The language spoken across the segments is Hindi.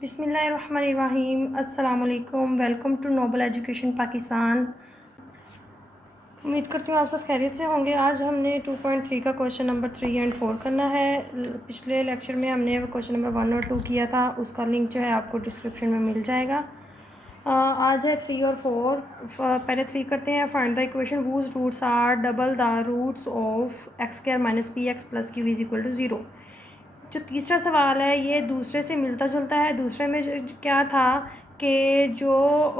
बिस्मिल्लाहिर्रहमानिर्रहीम। अस्सलाम वालेकुम। Welcome to noble education Pakistan. उम्मीद करती हूँ आप सब खैरियत से होंगे। आज हमने 2.3 का क्वेश्चन नंबर 3 एंड 4 करना है। पिछले लेक्चर में हमने क्वेश्चन नंबर 1 और 2 किया था, उसका लिंक जो है आपको डिस्क्रिप्शन में मिल जाएगा। आज है 3 और 4। पहले 3 करते हैं। Find the equation whose roots are double the roots of x square minus p x plus q is equal to 0। जो तीसरा सवाल है ये दूसरे से मिलता जुलता है। दूसरे में क्या था कि जो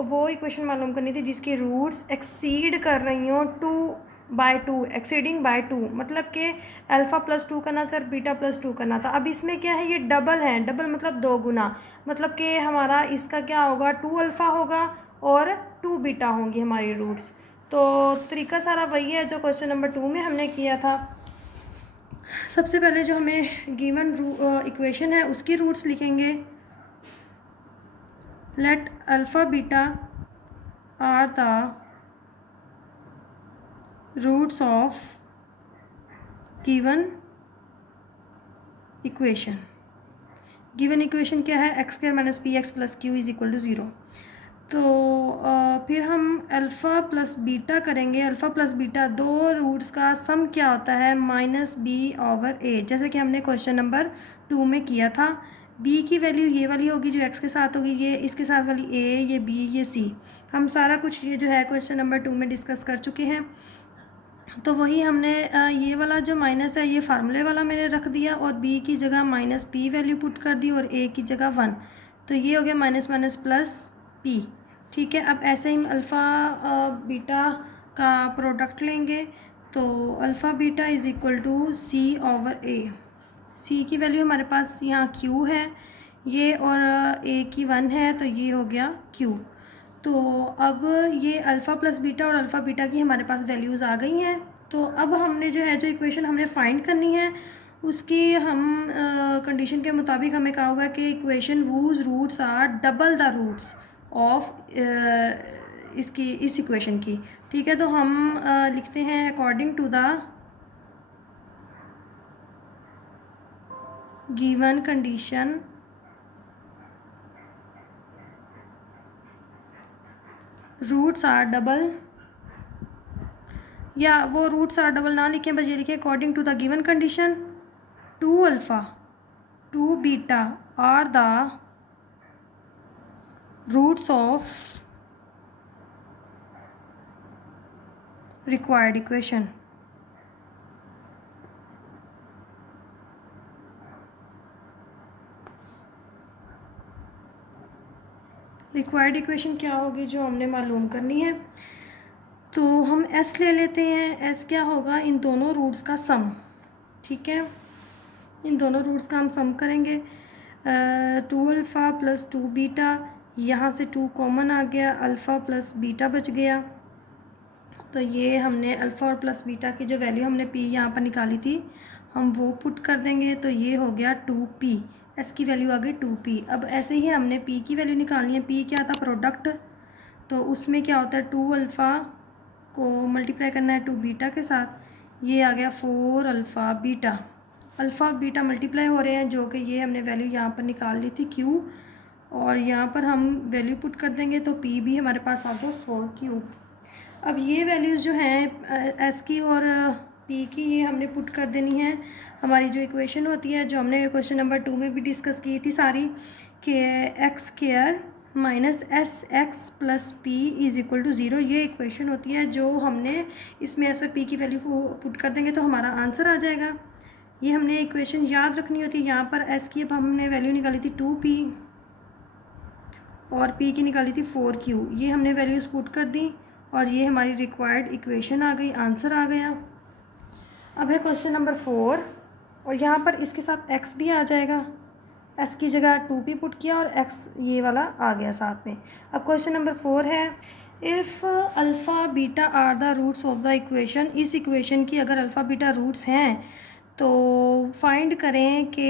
वो इक्वेशन मालूम करनी थी जिसकी रूट्स एक्सीड कर रही हों 2/2, एक्सीडिंग बाय 2, मतलब कि अल्फ़ा प्लस 2 करना था और बीटा प्लस 2 करना था। अब इसमें क्या है, ये डबल है। डबल मतलब 2 गुना, मतलब कि हमारा इसका क्या होगा, 2 अल्फ़ा होगा और 2 बीटा होंगी हमारी रूट्स। तो तरीका सारा वही है जो क्वेश्चन नंबर 2 में हमने किया था। सबसे पहले जो हमें गिवन इक्वेशन है उसकी रूट्स लिखेंगे। Let alpha beta are the roots of given equation. Given equation क्या है, x square minus p x plus q is equal to 0। तो फिर हम अल्फ़ा प्लस बीटा करेंगे। अल्फ़ा प्लस बीटा, दो रूट्स का सम क्या होता है, -b/a, जैसे कि हमने क्वेश्चन नंबर 2 में किया था। b की वैल्यू ये वाली होगी जो x के साथ होगी, ये इसके साथ वाली a, ये b, ये c। हम सारा कुछ ये जो है क्वेश्चन नंबर 2 में डिस्कस कर चुके हैं। तो वही हमने ये वाला जो माइनस है ये फार्मूले वाला मैंने रख दिया और b की जगह -p वैल्यू पुट कर दी और a की जगह 1। तो ये हो गया माइनस माइनस प्लस p। ठीक है, अब ऐसे ही अल्फ़ा बीटा का प्रोडक्ट लेंगे। तो alpha beta is equal to c/a। c की वैल्यू हमारे पास यहाँ q है ये, और a की 1 है, तो ये हो गया q। तो अब ये अल्फ़ा प्लस बीटा और अल्फ़ा बीटा की हमारे पास वैल्यूज़ आ गई हैं। तो अब हमने जो है जो इक्वेशन हमने फाइंड करनी है उसकी हम कंडीशन के मुताबिक हमें कहा हुआ है कि equation whose roots are double the roots of इस इक्वेशन की। ठीक है, तो हम लिखते हैं according to the given condition roots are double, या वो रूट्स आर डबल ना लिखें, बस ये लिखें according to the given condition 2 alpha 2 beta are the roots of required equation. Required equation क्या होगी जो हमने मालूम करनी है, तो हम s ले लेते हैं। s क्या होगा, इन दोनों रूट्स का सम। ठीक है, इन दोनों रूट्स का हम सम करेंगे। 2 अल्फ़ा प्लस 2 बीटा, यहाँ से 2 कॉमन आ गया, अल्फ़ा प्लस बीटा बच गया। तो ये हमने अल्फ़ा और प्लस बीटा की जो वैल्यू हमने p यहाँ पर निकाली थी हम वो पुट कर देंगे। तो ये हो गया 2p, s की वैल्यू आ गई 2p। अब ऐसे ही हमने p की वैल्यू निकालनी है। p क्या था, प्रोडक्ट, तो उसमें क्या होता है 2 अल्फ़ा को मल्टीप्लाई करना है 2 बीटा के साथ, ये आ गया 4 alpha beta. Alpha beta multiply हो रहे हैं, जो कि ये हमने वैल्यू यहाँ पर निकाल ली थी q, और यहाँ पर हम वैल्यू पुट कर देंगे तो p भी हमारे पास आ गया 4q। अब ये वैल्यूज़ जो हैं एस की और पी की, ये हमने पुट कर देनी है। हमारी जो इक्वेशन होती है जो हमने क्वेश्चन नंबर 2 में भी डिस्कस की थी सारी, कि x square minus s x plus p is equal to 0, ये इक्वेशन होती है जो हमने इसमें एस और पी की वैल्यू को पुट कर देंगे तो हमारा आंसर आ जाएगा। ये हमने इक्वेशन याद रखनी होती है। यहाँ पर एस की अब हमने वैल्यू निकाली थी 2p और p की निकाली थी 4q। ये हमने वैल्यूज़ पुट कर दी और ये हमारी रिक्वायर्ड इक्वेशन आ गई, आंसर आ गया। अब है क्वेश्चन नंबर 4, और यहाँ पर इसके साथ x भी आ जाएगा। s की जगह 2p पुट किया और x ये वाला आ गया साथ में। अब क्वेश्चन नंबर 4 है, if alpha beta are the roots of the equation. इस इक्वेशन की अगर अल्फ़ा बीटा रूट्स हैं तो फाइंड करें कि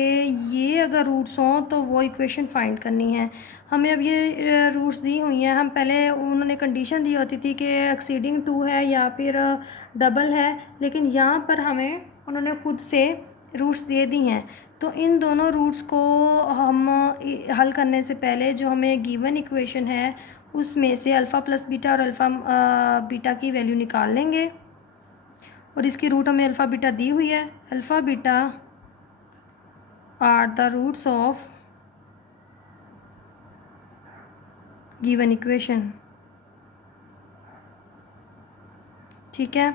ये अगर रूट्स हों तो वो इक्वेशन फाइंड करनी है हमें। अब ये रूट्स दी हुई हैं, हम पहले उन्होंने कंडीशन दी होती थी कि एक्सीडिंग 2 है या फिर डबल है, लेकिन यहाँ पर हमें उन्होंने खुद से रूट्स दे दी हैं। तो इन दोनों रूट्स को हम हल करने से पहले जो हमें गिवन इक्वेशन है उसमें से अल्फ़ा प्लस बीटा और अल्फ़ा बीटा की वैल्यू निकाल लेंगे। और इसकी रूट हमें अल्फ़ा बीटा दी हुई है। Alpha beta are the roots of given equation. ठीक है,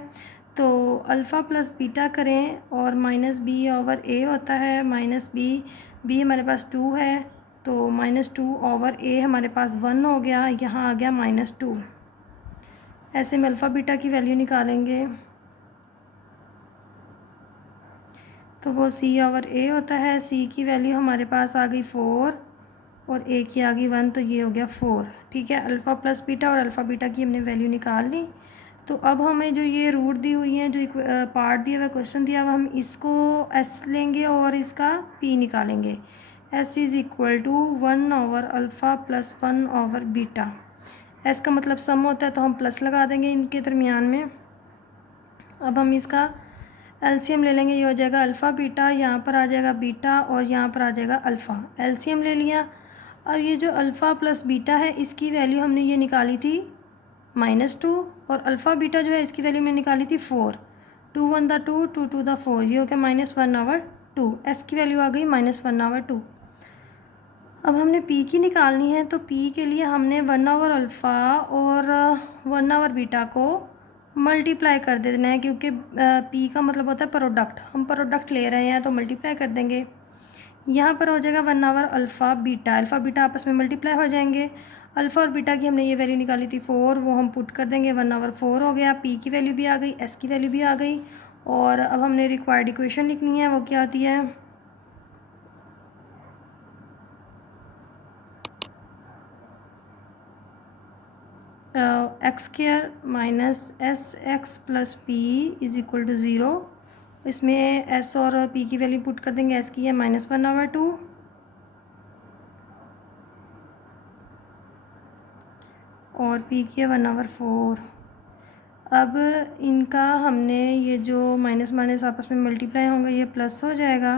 तो अल्फ़ा प्लस बीटा करें और माइनस बी ओवर ए होता है, माइनस बी हमारे पास 2 है, तो -2 ओवर ए हमारे पास 1 हो गया, यहाँ आ गया -2। ऐसे में अल्फ़ा बीटा की वैल्यू निकालेंगे तो वो सी ओवर ए होता है। सी की वैल्यू हमारे पास आ गई 4 और ए की आ गई 1, तो ये हो गया 4। ठीक है, अल्फ़ा प्लस बीटा और अल्फ़ा बीटा की हमने वैल्यू निकाल ली। तो अब हमें जो ये रूट दी हुई है, जो पार्ट दिया हुआ क्वेश्चन दिया हुआ, हम इसको एस लेंगे और इसका पी निकालेंगे। S is equal to 1 over alpha plus 1 over beta. S का मतलब सम होता है तो हम प्लस लगा देंगे इनके दरमियान में। अब हम इसका एलसीएम ले लेंगे, ये हो जाएगा अल्फ़ा बीटा, यहाँ पर आ जाएगा बीटा और यहाँ पर आ जाएगा अल्फ़ा। एलसीएम ले लिया। अब ये जो अल्फ़ा प्लस बीटा है इसकी वैल्यू हमने ये निकाली थी -2 और अल्फ़ा बीटा जो है इसकी वैल्यू मैंने निकाली थी 4। 2 1 द 2, 2 2 द 4, ये हो गया -1 ओवर 2। एस की वैल्यू आ गई -1 ओवर 2। अब हमने पी की निकालनी है, तो पी के लिए हमने 1 ओवर अल्फ़ा और 1 ओवर बीटा को मल्टीप्लाई कर देना है, क्योंकि पी का मतलब होता है प्रोडक्ट। हम प्रोडक्ट ले रहे हैं तो मल्टीप्लाई कर देंगे। यहाँ पर हो जाएगा 1 over alpha beta. Alpha beta आपस में मल्टीप्लाई हो जाएंगे। अल्फ़ा और बीटा की हमने ये वैल्यू निकाली थी 4, वो हम पुट कर देंगे, 1 ओवर 4 हो गया। पी की वैल्यू भी आ गई, एस की वैल्यू भी आ गई। और अब हमने रिक्वायर्ड इक्वेशन लिखनी है, वो क्या होती है, x square minus s x plus p is equal to 0। इसमें एस और पी की वैल्यू पुट कर देंगे। एस की है -1 ओवर 2 और पी की है 1 ओवर 4। अब इनका हमने ये जो माइनस माइनस आपस में मल्टीप्लाई होंगे, ये प्लस हो जाएगा।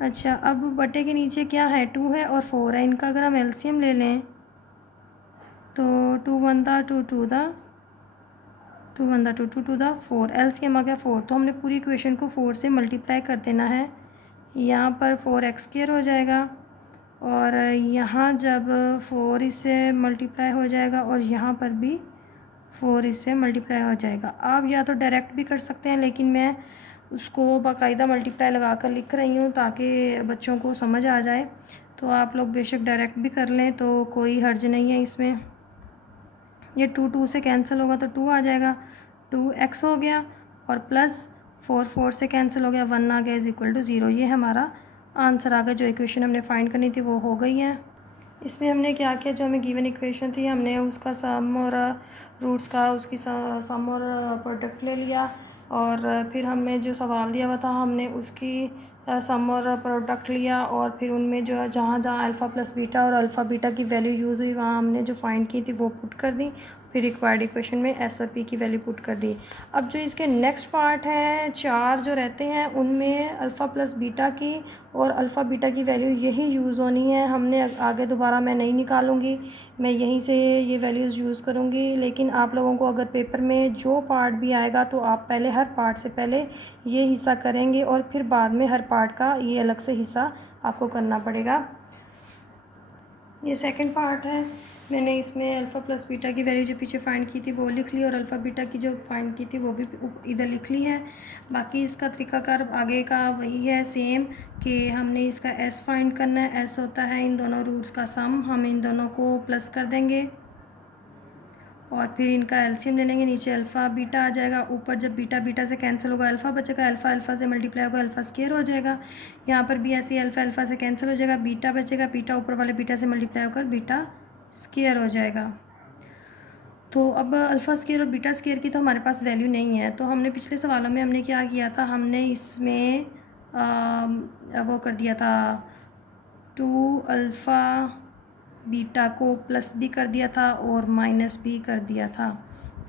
अच्छा, अब बटे के नीचे क्या है, 2 है और 4 है। इनका अगर हम एलसीएम ले लें तो 2 1 दा 2 2 दा 2 1 दा 2 2 2 दा 4, एलसीएम आ गया 4। तो हमने पूरी इक्वेशन को 4 से मल्टीप्लाई कर देना है। यहाँ पर 4x² हो जाएगा और यहाँ जब 4 इससे मल्टीप्लाई हो जाएगा और यहाँ पर भी 4 इससे मल्टीप्लाई हो जाएगा। आप या तो डायरेक्ट भी कर सकते हैं, लेकिन मैं उसको बाकायदा मल्टीप्लाई लगा कर लिख रही हूँ ताकि बच्चों को समझ आ जाए। तो आप लोग बेशक डायरेक्ट भी कर लें, तो कोई हर्ज नहीं है इसमें। ये 2 2 से कैंसिल होगा तो 2 आ जाएगा, 2x हो गया और प्लस 4 4 से कैंसिल हो गया, 1 आ गया इज़ इक्वल टू 0। ये हमारा आंसर आ गया। जो इक्वेशन हमने फाइंड करनी थी वो हो गई है। इसमें हमने क्या किया, जो हमें गिवन इक्वेशन थी हमने उसका सम और रूट्स का उसकी सम और प्रोडक्ट ले लिया और फिर हमें जो सवाल दिया हुआ था हमने उसकी सम और प्रोडक्ट लिया और फिर उनमें जो जहाँ जहाँ अल्फ़ा प्लस बीटा और अल्फ़ा बीटा की वैल्यू यूज़ हुई वहाँ हमने जो फाइंड की थी वो पुट कर दी। फिर रिक्वायर्ड इक्वेशन में एस और पी की वैल्यू पुट कर दी। अब जो इसके नेक्स्ट पार्ट हैं 4 जो रहते हैं उनमें अल्फ़ा प्लस बीटा की और अल्फ़ा बीटा की वैल्यू यही यूज़ होनी है। हमने आगे दोबारा मैं नहीं निकालूंगी, मैं यहीं से ये वैल्यूज़ यूज़ करूंगी। लेकिन आप लोगों को अगर पेपर में जो पार्ट भी आएगा तो आप पहले हर पार्ट से पहले ये हिस्सा करेंगे और फिर बाद में हर पार्ट का ये अलग से हिस्सा आपको करना पड़ेगा। ये सेकंड पार्ट है। मैंने इसमें अल्फ़ा प्लस बीटा की वैल्यू जो पीछे फाइंड की थी वो लिख ली और अल्फ़ा बीटा की जो फाइंड की थी वो भी इधर लिख ली है। बाकी इसका तरीकाकार आगे का वही है सेम, कि हमने इसका एस फाइंड करना है। एस होता है इन दोनों रूट्स का सम, हम इन दोनों को प्लस कर देंगे और फिर इनका एलसीएम ले लेंगे। नीचे अल्फ़ा बीटा आ जाएगा, ऊपर जब बीटा बीटा से कैंसिल होगा अल्फ़ा बचेगा, अल्फ़ा अल्फ़ा से मल्टीप्लाई होगा अल्फ़ा स्क्वायर हो जाएगा। यहाँ पर भी ऐसे ही अल्फ़ा अल्फ़ा से कैंसिल हो जाएगा, बीटा बचेगा, बीटा ऊपर वाले बीटा से मल्टीप्लाई होकर बीटा स्क्वायर हो जाएगा। तो अब अल्फ़ा स्क्वायर और बीटा स्क्वायर की तो हमारे पास वैल्यू नहीं है, तो हमने पिछले सवालों में हमने क्या किया था, हमने इसमें वो कर दिया था 2 अल्फ़ा बीटा को प्लस भी कर दिया था और माइनस भी कर दिया था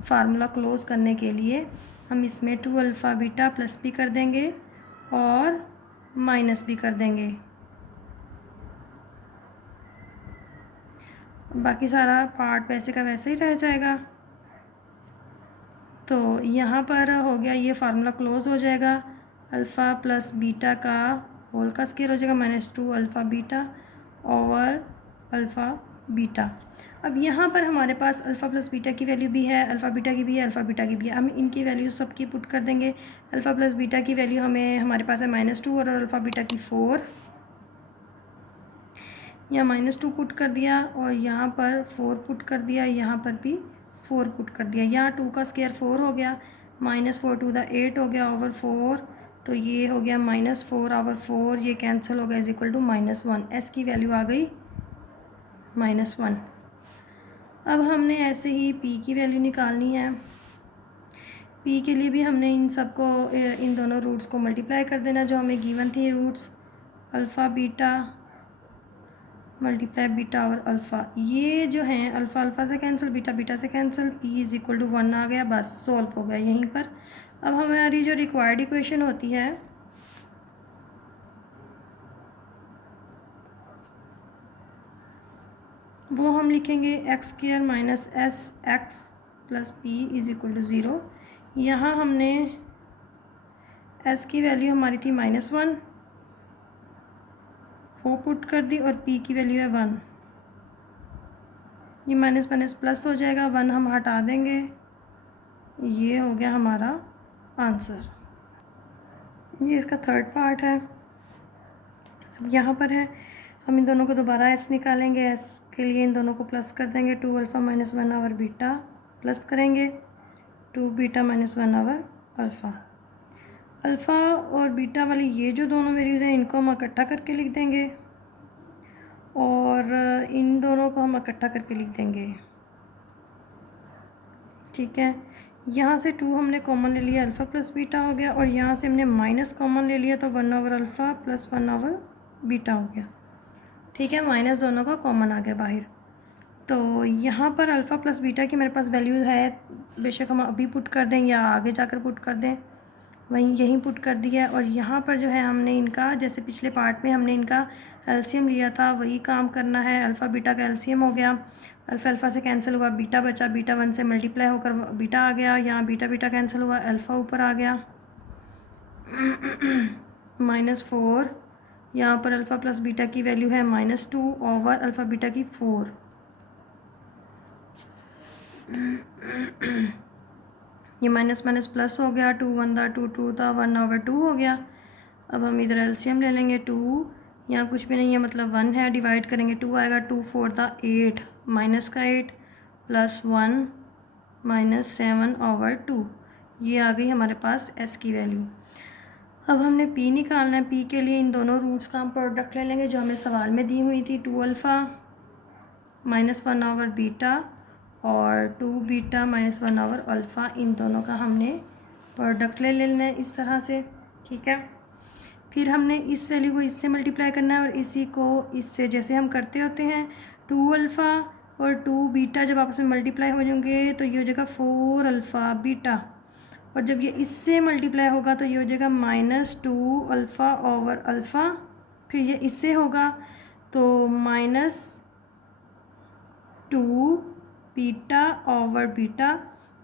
फार्मूला क्लोज करने के लिए। हम इसमें 2 अल्फ़ा बीटा प्लस भी कर देंगे और माइनस भी कर देंगे। बाकी सारा पार्ट वैसे का वैसे ही रह जाएगा। तो यहाँ पर हो गया, ये फार्मूला क्लोज हो जाएगा। अल्फ़ा प्लस बीटा का होल का स्क्वायर हो जाएगा -2 alpha beta over alpha beta. अब यहाँ पर हमारे पास अल्फ़ा प्लस बीटा की वैल्यू भी है, अल्फ़ा बीटा की भी है, अल्फ़ा बीटा की भी है। हम इनकी वैल्यू सबकी पुट कर देंगे। अल्फ़ा प्लस बीटा की वैल्यू हमारे पास है -2 और अल्फ़ा बीटा की 4। यहाँ -2 पुट कर दिया और यहाँ पर 4 पुट कर दिया, यहाँ पर भी 4 पुट कर दिया। यहाँ 2 का स्क्वायर 4 हो गया, -4 टू द 8 हो गया ओवर 4, तो ये हो गया -4 ओवर 4, ये कैंसिल हो गया इज इक्वल टू -1। एस की वैल्यू आ गई -1। अब हमने ऐसे ही पी की वैल्यू निकालनी है। पी के लिए भी हमने इन दोनों रूट्स को मल्टीप्लाई कर देना जो हमें गिवन थी roots. Alpha beta multiply beta और अल्फ़ा, ये जो हैं अल्फ़ा अल्फ़ा से कैंसिल, बीटा बीटा से cancel, p is equal to 1 आ गया, बस सॉल्व हो गया यहीं पर। अब हमारी जो रिक्वायर्ड इक्वेशन होती है वो हम लिखेंगे x² minus s x plus p is equal to 0। यहाँ हमने s की वैल्यू हमारी थी -1, 4 पुट कर दी और p की वैल्यू है 1। ये माइनस माइनस प्लस हो जाएगा, 1 हम हटा देंगे, ये हो गया हमारा आंसर। ये इसका थर्ड पार्ट है। अब यहाँ पर है, हम इन दोनों को दोबारा s निकालेंगे। s के लिए इन दोनों को प्लस कर देंगे, 2 alpha minus 1 over beta plus करेंगे 2 beta minus 1 over alpha. Alpha और बीटा वाली ये जो दोनों वैल्यूज़ हैं इनको हम इकट्ठा करके लिख देंगे और इन दोनों को हम इकट्ठा करके लिख देंगे। ठीक है, यहाँ से 2 हमने कॉमन ले लिया, अल्फ़ा प्लस बीटा हो गया, और यहाँ से हमने माइनस कॉमन ले लिया तो 1 over alpha plus 1 over beta हो गया। ठीक है, माइनस दोनों का कॉमन आ गया बाहर। तो यहाँ पर अल्फ़ा प्लस बीटा की मेरे पास वैल्यू है, बेशक हम अभी पुट कर दें या आगे जाकर पुट कर दें, वहीं यहीं पुट कर दिया। और यहाँ पर जो है हमने इनका, जैसे पिछले पार्ट में हमने इनका एलसीएम लिया था वही काम करना है। अल्फ़ा बीटा का एलसीएम हो गया, अल्फ़ा अल्फ़ा से कैंसिल हुआ, बीटा बचा, बीटा 1 से मल्टीप्लाई होकर बीटा आ गया, यहाँ बीटा बीटा कैंसिल हुआ, अल्फ़ा ऊपर आ गया -4। यहाँ पर अल्फ़ा प्लस बीटा की वैल्यू है -2 ओवर अल्फ़ा बीटा की 4। ये माइनस माइनस प्लस हो गया, 2 1 था, 2 2 था, 1 ओवर 2 हो गया। अब हम इधर एलसीएम ले लेंगे, 2 यहाँ कुछ भी नहीं है मतलब 1 है, डिवाइड करेंगे 2 आएगा, 2 4 था 8, माइनस का 8 प्लस 1 -7 ओवर 2, ये आ गई हमारे पास s की वैल्यू। अब हमने p निकालना है। p के लिए इन दोनों रूट्स का हम प्रोडक्ट ले लेंगे जो हमें सवाल में दी हुई थी, 2 अल्फ़ा -1 ओवर बीटा और 2 बीटा -1 ओवर अल्फ़ा, इन दोनों का हमने प्रोडक्ट ले लेना है इस तरह से। ठीक है, फिर हमने इस वैल्यू को इससे मल्टीप्लाई करना है और इसी को इससे, जैसे हम करते होते हैं। 2 अल्फ़ा और 2 बीटा जब आपस में मल्टीप्लाई हो जाएंगे तो ये हो जाएगा 4 अल्फ़ा बीटा, और जब ये इससे मल्टीप्लाई होगा तो ये हो जाएगा -2 अल्फ़ा ओवर अल्फ़ा, फिर ये इससे होगा तो -2 बीटा ओवर बीटा,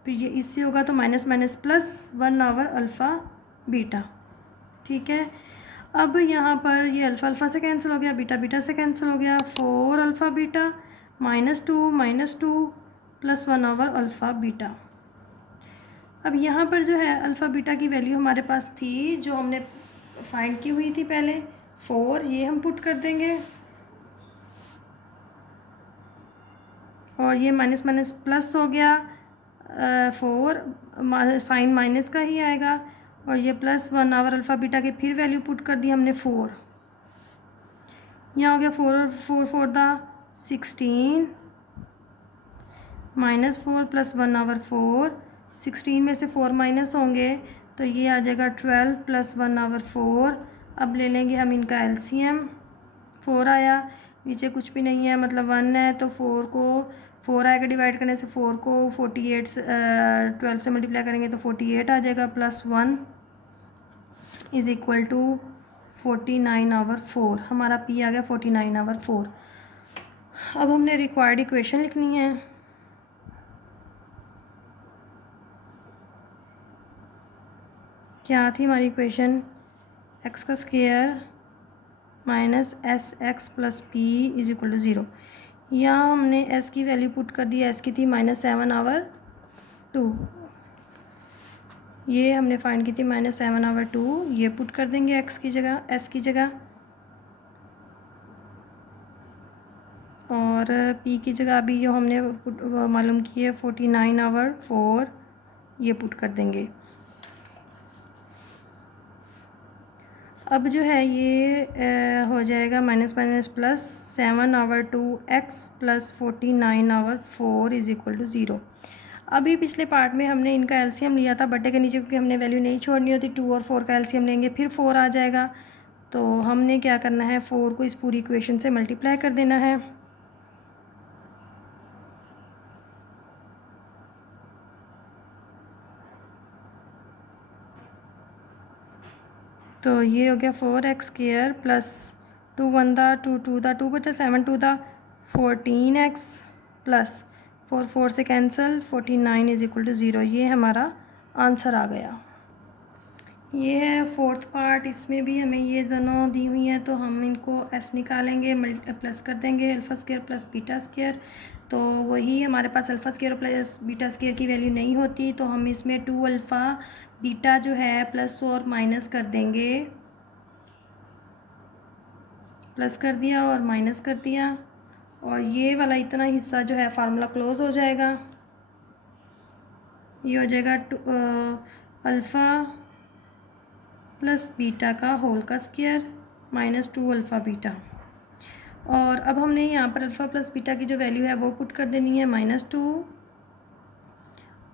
फिर ये इससे होगा तो minus minus plus 1 over alpha beta. ठीक है, अब यहाँ पर ये अल्फ़ा अल्फ़ा से कैंसिल हो गया, बीटा बीटा से कैंसिल हो गया, 4 alpha beta -2 plus 1 over alpha beta. अब यहाँ पर जो है अल्फ़ा बीटा की वैल्यू हमारे पास थी जो हमने फाइंड की हुई थी पहले, 4, ये हम पुट कर देंगे और ये माइनस माइनस प्लस हो गया, 4 साइन माइनस का ही आएगा, और ये प्लस 1 ओवर अल्फ़ा बीटा के फिर वैल्यू पुट कर दी हमने 4, यहाँ हो गया 4 4 था 16 -4 प्लस 1 ओवर 4, 16 में से 4 माइनस होंगे तो ये आ जाएगा 12 प्लस 1 ओवर 4। अब ले लेंगे हम इनका एलसीएम, 4 आया, नीचे कुछ भी नहीं है मतलब 1 है, तो 4 आएगा डिवाइड करने से, 4 को 48 से 12 से मल्टीप्लाई करेंगे तो 48 आ जाएगा, +1 इज़ इक्वल टू 49/4। हमारा P आ गया 49/4। अब हमने रिक्वायर्ड इक्वेशन लिखनी है। क्या थी हमारी इक्वेशन? x का square minus SX plus P is equal to 0। यहाँ हमने s की वैल्यू पुट कर दी, s की थी -7/2। ये हमने फाइंड की थी -7/2, ये पुट कर देंगे x की जगह, s की जगह, और p की जगह अभी जो हमने मालूम की है 49/4, ये पुट कर देंगे। अब जो है ये हो जाएगा minus minus plus 7/2x plus 49/4 is equal to 0। अभी पिछले पार्ट में हमने इनका एलसीएम लिया था बटे के नीचे, क्योंकि हमने वैल्यू नहीं छोड़नी होती। 2 और 4 का एलसीएम लेंगे, फिर 4 आ जाएगा। तो हमने क्या करना है, 4 को इस पूरी इक्वेशन से मल्टीप्लाई कर देना है। तो ये हो गया 4x² प्लस 2 1 दा 2 2 दा 2 बचा, 7 2 दा 14x प्लस 4 4 से कैंसिल, 49 इज इक्वल टू 0। ये हमारा आंसर आ गया। ये है फोर्थ पार्ट। इसमें भी हमें ये दोनों दी हुई हैं, तो हम इनको s निकालेंगे, प्लस कर देंगे alpha square plus beta square. तो वही हमारे पास alpha square plus beta square की वैल्यू नहीं होती, तो हम इसमें 2 अल्फ़ा बीटा जो है प्लस और माइनस कर देंगे। प्लस कर दिया और माइनस कर दिया, और ये वाला इतना हिस्सा जो है फार्मूला क्लोज हो जाएगा। ये हो जाएगा अल्फ़ा प्लस बीटा का होल का स्क्वायर माइनस 2 अल्फ़ा बीटा। और अब हमने यहाँ पर अल्फ़ा प्लस बीटा की जो वैल्यू है वो पुट कर देनी है -2,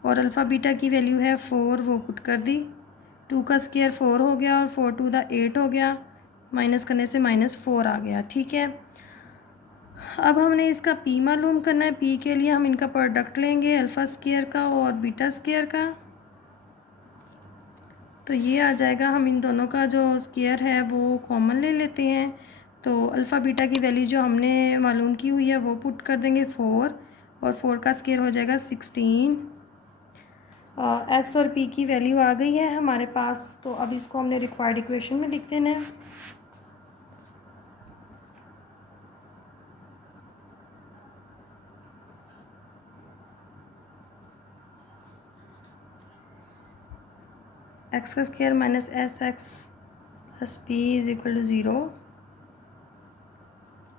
और अल्फ़ा बीटा की वैल्यू है 4, वो पुट कर दी। 2 का स्क्वायर 4 हो गया, और 4 2 दा 8 हो गया, माइनस करने से -4 आ गया। ठीक है, अब हमने इसका P मालूम करना है। P के लिए हम इनका प्रोडक्ट लेंगे, अल्फ़ा स्क्वायर का और बीटा स्क्वायर का। तो ये आ जाएगा, हम इन दोनों का जो स्क्वायर है वो कॉमन ले लेते हैं। तो अल्फ़ा बीटा की वैल्यू जो हमने मालूम की हुई है वो पुट कर देंगे 4, और 4 का स्क्वायर हो जाएगा 16। S और P की वैल्यू आ गई है हमारे पास। तो अब इसको हमने रिक्वायर्ड इक्वेशन में लिख देना है। x का square minus SX plus P is equal to 0।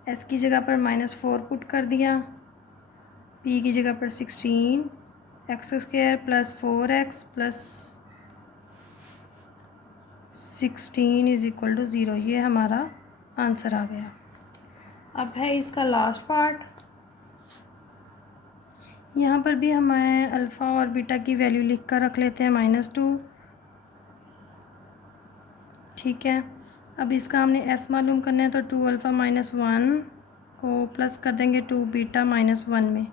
S की जगह पर -4 पुट कर दिया, P की जगह पर 16, x square plus 4x plus 16 is equal to 0। ये हमारा आंसर आ गया। अब है इसका लास्ट पार्ट। यहाँ पर भी हमें अल्फ़ा और बीटा की वैल्यू लिख कर रख लेते हैं -2। ठीक है, अब इसका हमने s मालूम करना है, तो 2 अल्फ़ा -1 को प्लस कर देंगे 2 बीटा -1 में।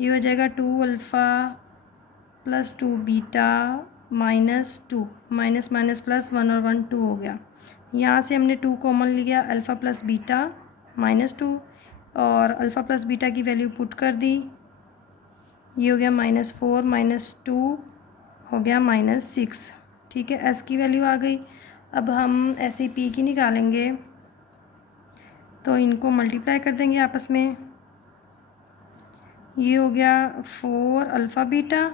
ये हो जाएगा 2 alpha plus 2 beta -2, minus minus plus 1 और 1 2 हो गया। यहाँ से हमने 2 कॉमन लिया, अल्फ़ा प्लस बीटा -2, और अल्फ़ा प्लस बीटा की वैल्यू पुट कर दी। ये हो गया -4 -2 हो गया -6। ठीक है, s की वैल्यू आ गई। अब हम ऐसे P की निकालेंगे, तो इनको मल्टीप्लाई कर देंगे आपस में। ये हो गया 4 alpha beta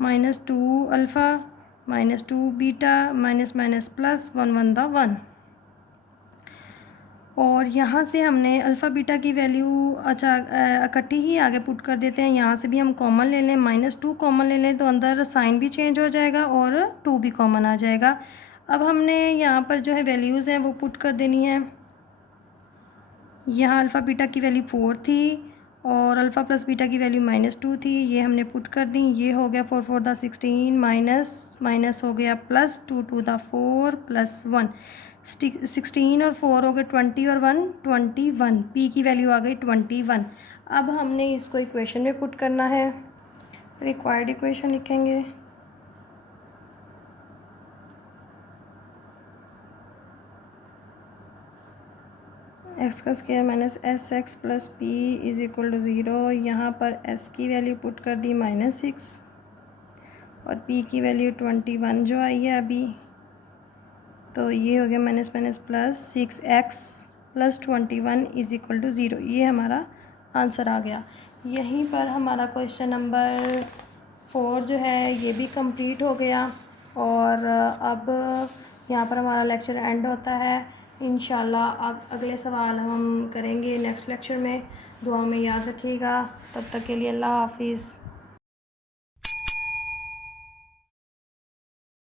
-2 alpha -2 beta minus minus plus 1 1 दा 1। और यहाँ से हमने अल्फ़ा बीटा की वैल्यू अच्छा इकट्ठी ही आगे पुट कर देते हैं। यहाँ से भी हम कॉमन ले लें, -2 कॉमन ले लें, तो अंदर साइन भी चेंज हो जाएगा और 2 भी कॉमन आ जाएगा। अब हमने यहाँ पर जो है वैल्यूज़ हैं वो पुट कर देनी है। यहाँ अल्फ़ा बीटा की वैल्यू 4 थी, और अल्फ़ा प्लस बीटा की वैल्यू -2 थी, ये हमने पुट कर दी। ये हो गया 4 4 दा 16 माइनस माइनस हो गया प्लस 2 2 दा 4 प्लस 1, 16 और 4 हो गए 20 और 1 21। P की वैल्यू आ गई 21। अब हमने इसको इक्वेशन में पुट करना है। रिक्वायर्ड इक्वेशन लिखेंगे, एक्स का square minus s x plus p is equal to zero. यहाँ पर एस की वैल्यू पुट कर दी -6 और पी की वैल्यू 21 जो आई है अभी, तो ये हो गया minus minus plus 6x plus 21 is equal to zero. ये हमारा आंसर आ गया। यहीं पर हमारा क्वेश्चन नंबर 4 जो है ये भी कंप्लीट हो गया। और अब यहाँ पर हमारा लेक्चर एंड होता है। इंशाल्लाह अगले सवाल हम करेंगे नेक्स्ट लेक्चर में। दुआ में याद रखिएगा। तब तक के लिए अल्लाह हाफिज़।